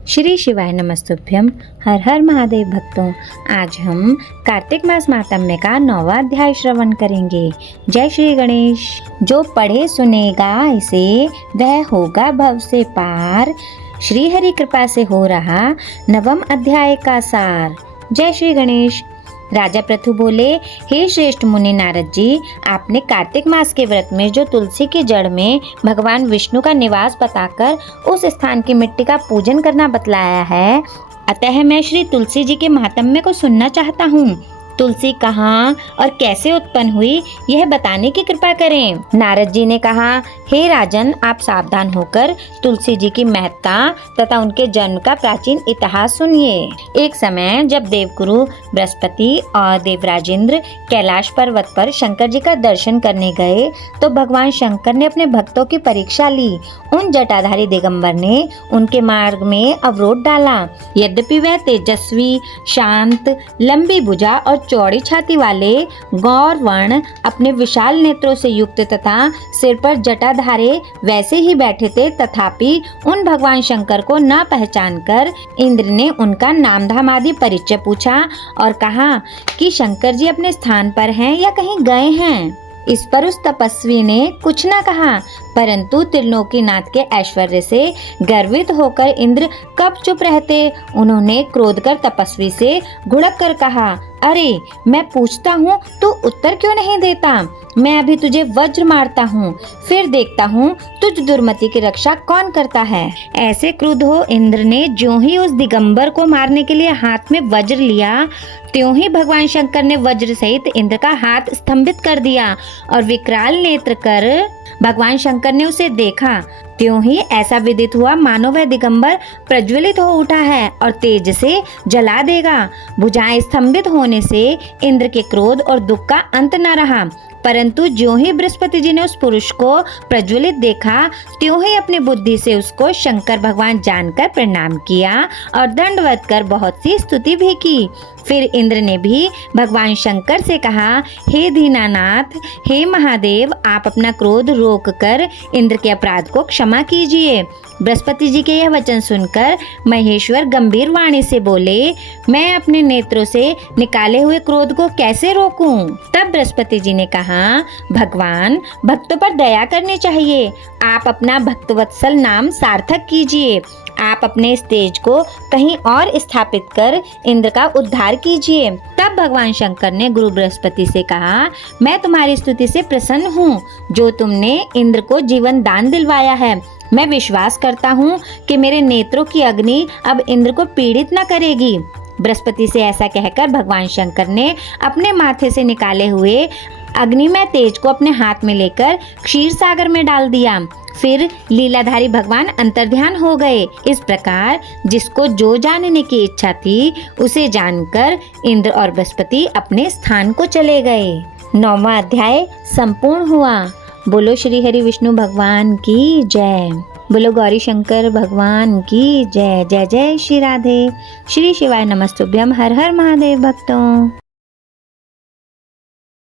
श्री शिवाय नमस्तुभ्यम। हर हर महादेव भक्तों, आज हम कार्तिक मास महात्म्य का 9वां अध्याय श्रवण करेंगे। जय श्री गणेश। जो पढ़े सुनेगा इसे वह होगा भव से पार, श्री हरि कृपा से हो रहा 9वां अध्याय का सार। जय श्री गणेश। राजा पृथु बोले, हे श्रेष्ठ मुनि नारद जी, आपने कार्तिक मास के व्रत में जो तुलसी की जड़ में भगवान विष्णु का निवास बताकर उस स्थान की मिट्टी का पूजन करना बतलाया है, अतः मैं श्री तुलसी जी के महात्म्य को सुनना चाहता हूँ। तुलसी कहाँ और कैसे उत्पन्न हुई यह बताने की कृपा करें। नारद जी ने कहा, हे राजन, आप सावधान होकर तुलसी जी की महत्ता तथा उनके जन्म का प्राचीन इतिहास सुनिए। एक समय जब देवगुरु बृहस्पति और देवराजेंद्र कैलाश पर्वत पर शंकर जी का दर्शन करने गए तो भगवान शंकर ने अपने भक्तों की परीक्षा ली। उन जटाधारी दिगंबर ने उनके मार्ग में अवरोध डाला। यद्यपि वह तेजस्वी, शांत, लंबी भुजा और चौड़ी छाती वाले गौर वर्ण अपने विशाल नेत्रों से युक्त तथा सिर पर जटाधारे वैसे ही बैठे थे, तथापि उन भगवान शंकर को न पहचानकर इंद्र ने उनका नाम धाम आदि परिचय पूछा और कहा कि शंकर जी अपने स्थान पर हैं या कहीं गए हैं। इस पर उस तपस्वी ने कुछ न कहा, परंतु त्रिलोकीनाथ के ऐश्वर्य से गर्वित होकर इंद्र कब चुप रहते। उन्होंने क्रोध कर तपस्वी से घुड़क कर कहा, अरे मैं पूछता हूँ तू उत्तर क्यों नहीं देता? मैं अभी तुझे वज्र मारता हूँ, फिर देखता हूँ तुझ दुर्मति की रक्षा कौन करता है। ऐसे क्रुद्ध हो इंद्र ने ज्यों ही उस दिगंबर को मारने के लिए हाथ में वज्र लिया, त्यों ही भगवान शंकर ने वज्र सहित इंद्र का हाथ स्तंभित कर दिया और विकराल नेत्र कर भगवान शंकर ने उसे देखा। त्यों ही ऐसा विदित हुआ मानो वह दिगंबर प्रज्वलित हो उठा है और तेज से जला देगा। भुजाएं स्तंभित होने से इंद्र के क्रोध और दुख का अंत न रहा, परंतु ज्यों ही बृहस्पति जी ने उस पुरुष को प्रज्वलित देखा, त्यों ही अपनी बुद्धि से उसको शंकर भगवान जानकर प्रणाम किया और दंडवत कर बहुत सी स्तुति भी की। फिर इंद्र ने भी भगवान शंकर से कहा, हे दीनानाथ, हे महादेव, आप अपना क्रोध रोक कर इंद्र के अपराध को क्षमा कीजिए। बृहस्पति जी के यह वचन सुनकर महेश्वर गंभीर वाणी से बोले, मैं अपने नेत्रों से निकाले हुए क्रोध को कैसे रोकूं? तब बृहस्पति जी ने कहा, भगवान, भक्तों पर दया करनी चाहिए। आप अपना भक्तवत्सल नाम सार्थक कीजिए। आप अपने इस तेज को कहीं और स्थापित कर इंद्र का उद्धार कीजिए। तब भगवान शंकर ने गुरु बृहस्पति से कहा, मैं तुम्हारी स्तुति से प्रसन्न हूँ जो तुमने इंद्र को जीवन दान दिलवाया है। मैं विश्वास करता हूँ कि मेरे नेत्रों की अग्नि अब इंद्र को पीड़ित न करेगी। बृहस्पति से ऐसा कहकर भगवान शंकर ने अपने माथे से निकाले हुए अग्निमय तेज को अपने हाथ में लेकर क्षीर सागर में डाल दिया। फिर लीलाधारी भगवान अंतर्ध्यान हो गए। इस प्रकार जिसको जो जानने की इच्छा थी उसे जानकर इंद्र और बृहस्पति अपने स्थान को चले गए। 9वां अध्याय संपूर्ण हुआ। बोलो श्री हरि विष्णु भगवान की जय। बोलो गौरी शंकर भगवान की जय। जय जय श्री राधे। श्री शिवाय नमस्तुभ्यम। हर हर महादेव भक्तों।